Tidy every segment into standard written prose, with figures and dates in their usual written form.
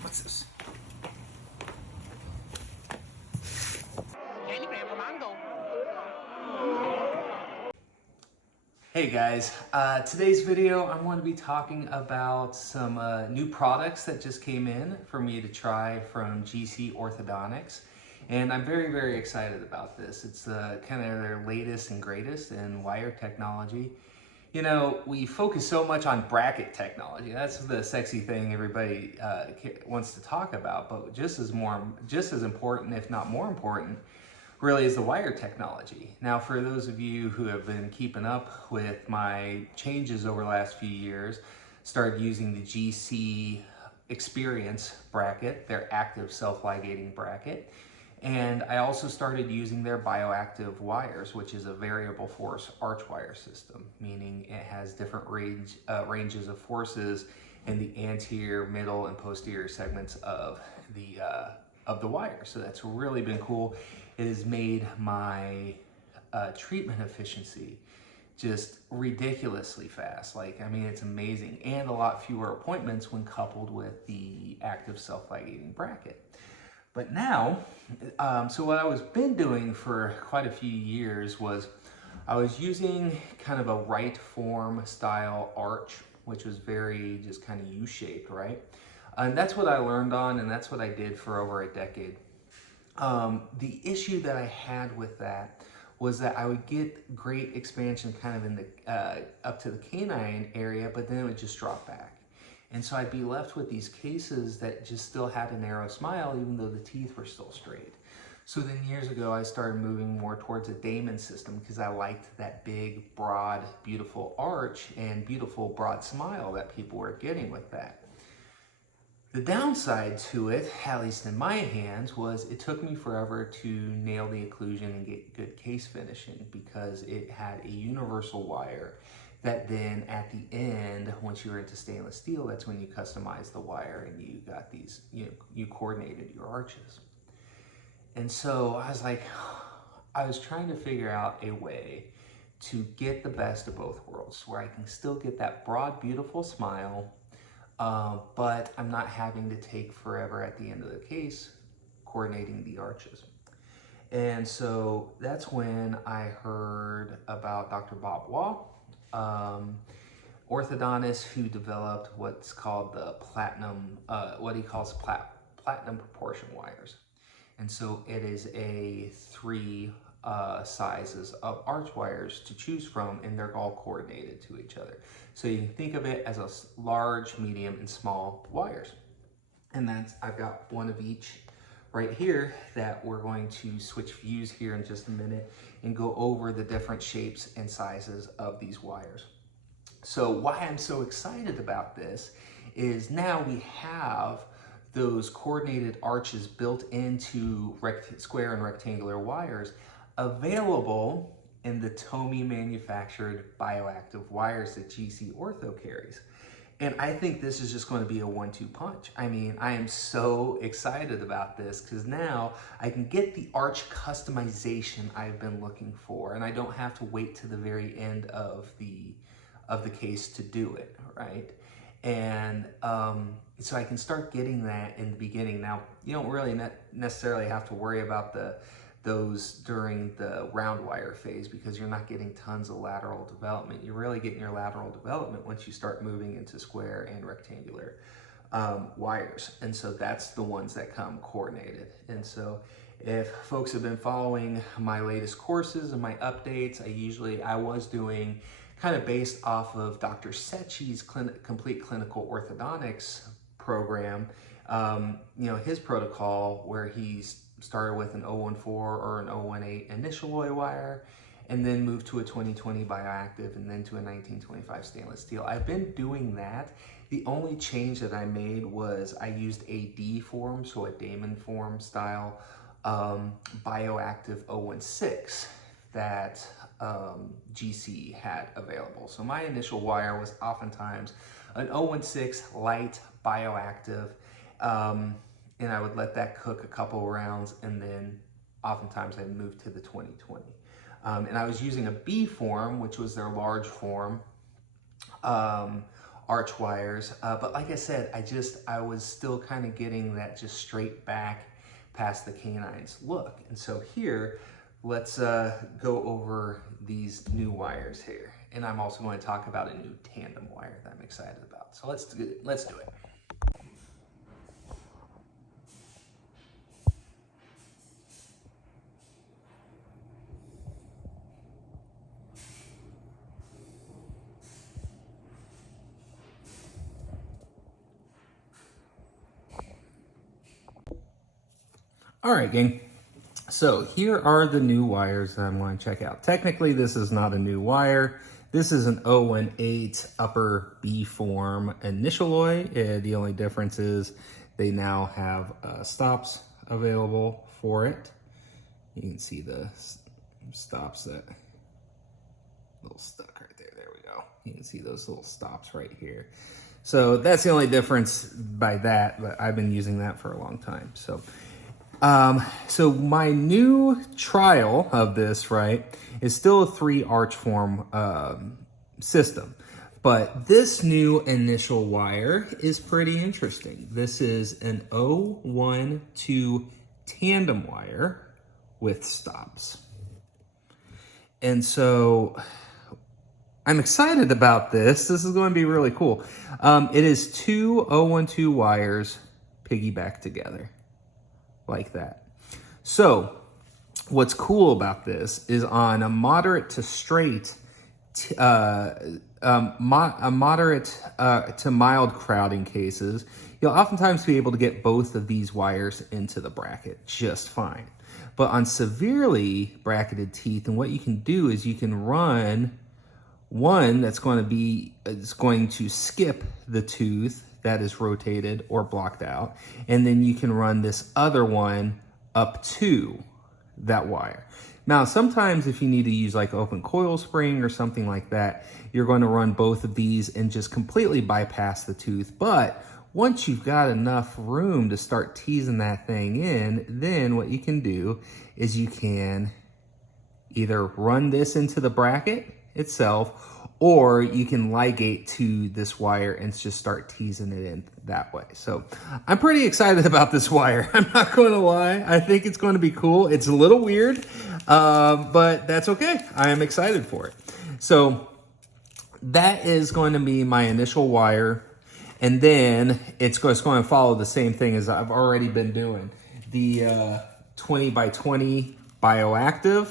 What's this? Hey guys, today's video I'm going to be talking about some new products that just came in for me to try from GC Orthodontics, and I'm very excited about this. It's kind of their latest and greatest in wire technology. You know, we focus so much on bracket technology. That's the sexy thing everybody wants to talk about, but just as important, if not more important, really is the wire technology. Now, for those of you who have been keeping up with my changes over the last few years, started using the GC Experience bracket, their active self-ligating bracket. And I also started using their bioactive wires, which is a variable force arch wire system, meaning it has different ranges of forces in the anterior, middle, and posterior segments of the wire. So that's really been cool. It has made my treatment efficiency just ridiculously fast. Like, I mean, it's amazing, and a lot fewer appointments when coupled with the active self-ligating bracket. But now, so what I was been doing for quite a few years was I was using kind of a right form style arch, which was very just kind of U-shaped, right? And that's what I learned on, and that's what I did for over a decade. The issue that I had with that was that I would get great expansion kind of in the up to the canine area, but then it would just drop back. And so I'd be left with these cases that just still had a narrow smile, even though the teeth were still straight. So then years ago, I started moving more towards a Damon system because I liked that big, broad, beautiful arch and beautiful, broad smile that people were getting with that. The downside to it, at least in my hands, was it took me forever to nail the occlusion and get good case finishing because it had a universal wire that then at the end, once you were into stainless steel, that's when you customized the wire and you got these, you coordinated your arches. And so I was like, I was trying to figure out a way to get the best of both worlds where I can still get that broad, beautiful smile, but I'm not having to take forever at the end of the case coordinating the arches. And so that's when I heard about Dr. Bob Waugh, orthodontist who developed what's called the platinum, what he calls platinum proportion wires. And so it is a 3 sizes of arch wires to choose from, and they're all coordinated to each other. So you can think of it as a large, medium, and small wires. And I've got one of each right here that we're going to switch views here in just a minute and go over the different shapes and sizes of these wires. So why I'm so excited about this is now we have those coordinated arches built into square and rectangular wires available in the Tomy manufactured bioactive wires that GC Ortho carries. And I think this is just going to be a 1-2 punch. I mean, I am so excited about this because now I can get the arch customization I've been looking for, and I don't have to wait to the very end of the case to do it, right? And so I can start getting that in the beginning. Now, you don't really necessarily have to worry about those during the round wire phase because you're not getting tons of lateral development. You're really getting your lateral development once you start moving into square and rectangular wires. And so that's the ones that come coordinated. And so if folks have been following my latest courses and my updates, I was doing kind of based off of Dr. Secchi's complete clinical orthodontics program, his protocol where he's started with an 014 or an 018 initial alloy wire, and then moved to a 2020 bioactive, and then to a 1925 stainless steel. I've been doing that. The only change that I made was I used a D form, so a Damon form style bioactive 016 that GC had available. So my initial wire was oftentimes an 016 light bioactive, and I would let that cook a couple rounds, and then oftentimes I'd move to the 2020. And I was using a B form, which was their large form, arch wires. But like I said, I was still kind of getting that just straight back past the canines look. And so here, let's go over these new wires here. And I'm also going to talk about a new tandem wire that I'm excited about. So let's do it. All right, gang. So here are the new wires that I'm going to check out. Technically, this is not a new wire. This is an 018 upper B form initialoid. The only difference is they now have stops available for it. You can see the stops that little stuck right there. There we go. You can see those little stops right here. So that's the only difference by that, but I've been using that for a long time. So my new trial of this, right, is still a 3 arch form system. But this new initial wire is pretty interesting. This is an 012 tandem wire with stops. And so I'm excited about this. This is going to be really cool. It is 2 012 wires piggybacked together like that. So what's cool about this is on a moderate to straight, moderate to mild crowding cases, you'll oftentimes be able to get both of these wires into the bracket just fine. But on severely bracketed teeth, and what you can do is you can run one that's going to skip the tooth that is rotated or blocked out, and then you can run this other one up to that wire. Now, sometimes if you need to use like open coil spring or something like that, you're going to run both of these and just completely bypass the tooth. But once you've got enough room to start teasing that thing in, then what you can do is you can either run this into the bracket itself, or you can ligate to this wire and just start teasing it in that way. So I'm pretty excited about this wire. I'm not going to lie. I think it's going to be cool. It's a little weird, but that's okay. I am excited for it. So that is going to be my initial wire. And then it's going to follow the same thing as I've already been doing. The 20 by 20 bioactive.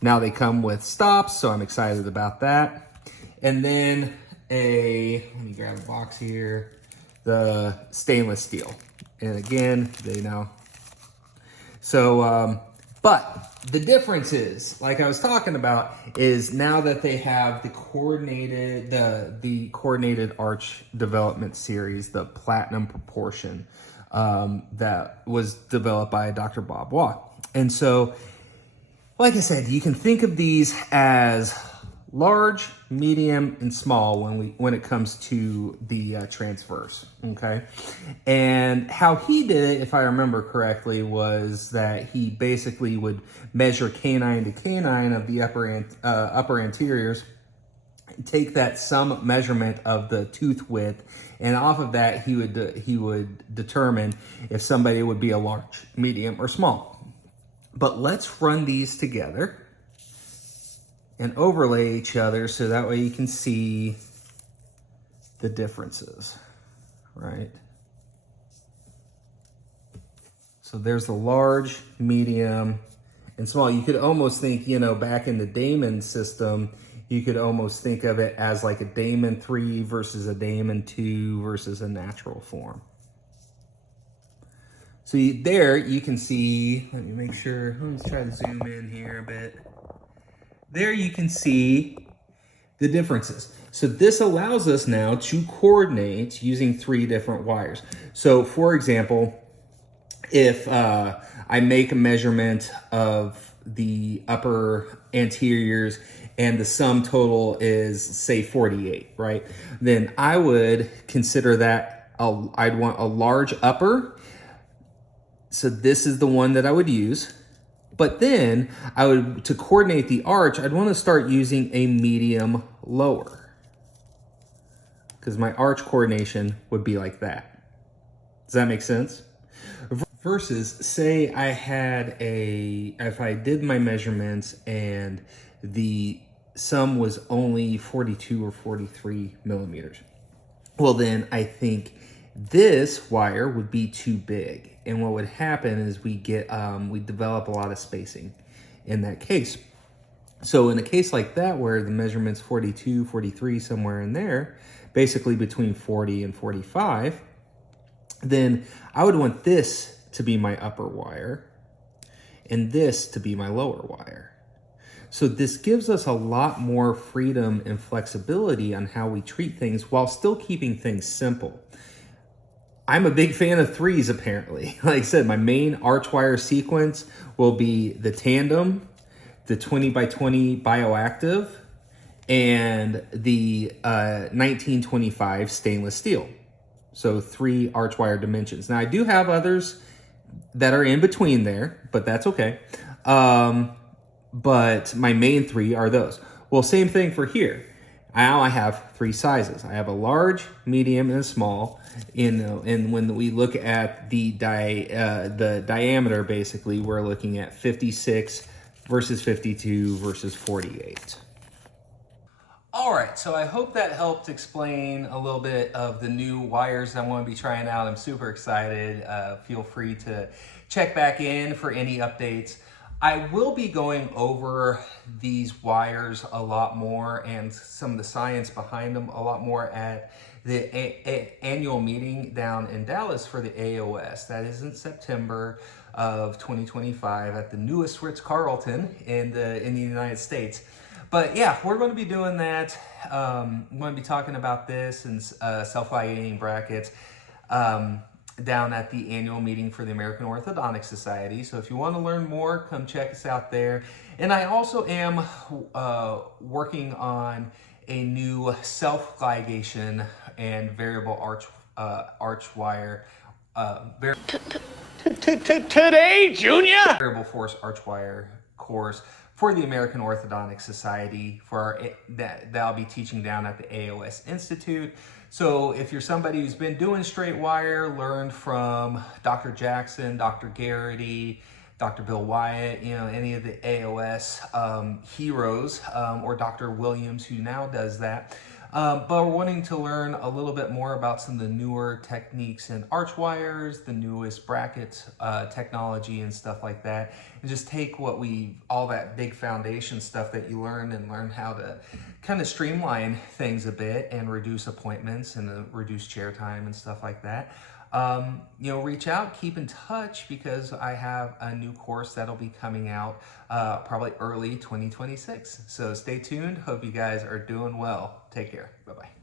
Now they come with stops, so I'm excited about that. And then let me grab a box here, the stainless steel. And again, but the difference is, like I was talking about, is now that they have the coordinated arch development series, the platinum proportion, that was developed by Dr. Bob Waugh. And so, like I said, you can think of these as large, medium, and small when it comes to the transverse, okay? And how he did it, if I remember correctly, was that he basically would measure canine to canine of the upper anteriors, take that sum measurement of the tooth width, and off of that he would determine if somebody would be a large, medium, or small. But let's run these together and overlay each other so that way you can see the differences, right? So there's the large, medium, and small. You could almost think, back in the Damon system, you could almost think of it as like a Damon 3 versus a Damon 2 versus a natural form. So there you can see, let me make sure, let's try to zoom in here a bit. There you can see the differences. So this allows us now to coordinate using 3 different wires. So for example, if I make a measurement of the upper anteriors and the sum total is, say, 48, right? Then I would consider that I'd want a large upper. So this is the one that I would use. But then to coordinate the arch, I'd want to start using a medium lower, because my arch coordination would be like that. Does that make sense? Versus, say I had if I did my measurements and the sum was only 42 or 43 millimeters. Well, then I think this wire would be too big. And what would happen is we develop a lot of spacing in that case. So in a case like that, where the measurement's 42, 43, somewhere in there, basically between 40 and 45, then I would want this to be my upper wire and this to be my lower wire. So this gives us a lot more freedom and flexibility on how we treat things while still keeping things simple. I'm a big fan of threes, apparently. Like I said, my main arch wire sequence will be the Tandem, the 20x20 Bioactive, and the 1925 stainless steel. So 3 arch wire dimensions. Now I do have others that are in between there, but that's okay. But my main 3 are those. Well, same thing for here. Now I have 3 sizes. I have a large, medium, and a small. And when we look at the diameter, basically, we're looking at 56 versus 52 versus 48. All right, so I hope that helped explain a little bit of the new wires I'm going to be trying out. I'm super excited. Feel free to check back in for any updates. I will be going over these wires a lot more and some of the science behind them a lot more at the annual meeting down in Dallas for the AOS. That is in September of 2025 at the newest Ritz-Carlton in the United States. But yeah, we're going to be doing that. I'm going to be talking about this and self-ligating brackets down at the annual meeting for the American Orthodontic Society. So if you want to learn more, come check us out there. And I also am working on a new self-ligation and variable arch wire Today, Junior! Variable force arch wire course for the American Orthodontic Society that I'll be teaching down at the AOS Institute. So if you're somebody who's been doing straight wire, learned from Dr. Jackson, Dr. Garrity, Dr. Bill Wyatt, any of the AOS heroes, or Dr. Williams, who now does that, but we're wanting to learn a little bit more about some of the newer techniques in arch wires, the newest bracket technology and stuff like that, and just take all that big foundation stuff that you learned and learn how to kind of streamline things a bit and reduce appointments and reduce chair time and stuff like that. Reach out, keep in touch, because I have a new course that'll be coming out probably early 2026. So stay tuned. Hope you guys are doing well. Take care. Bye-bye.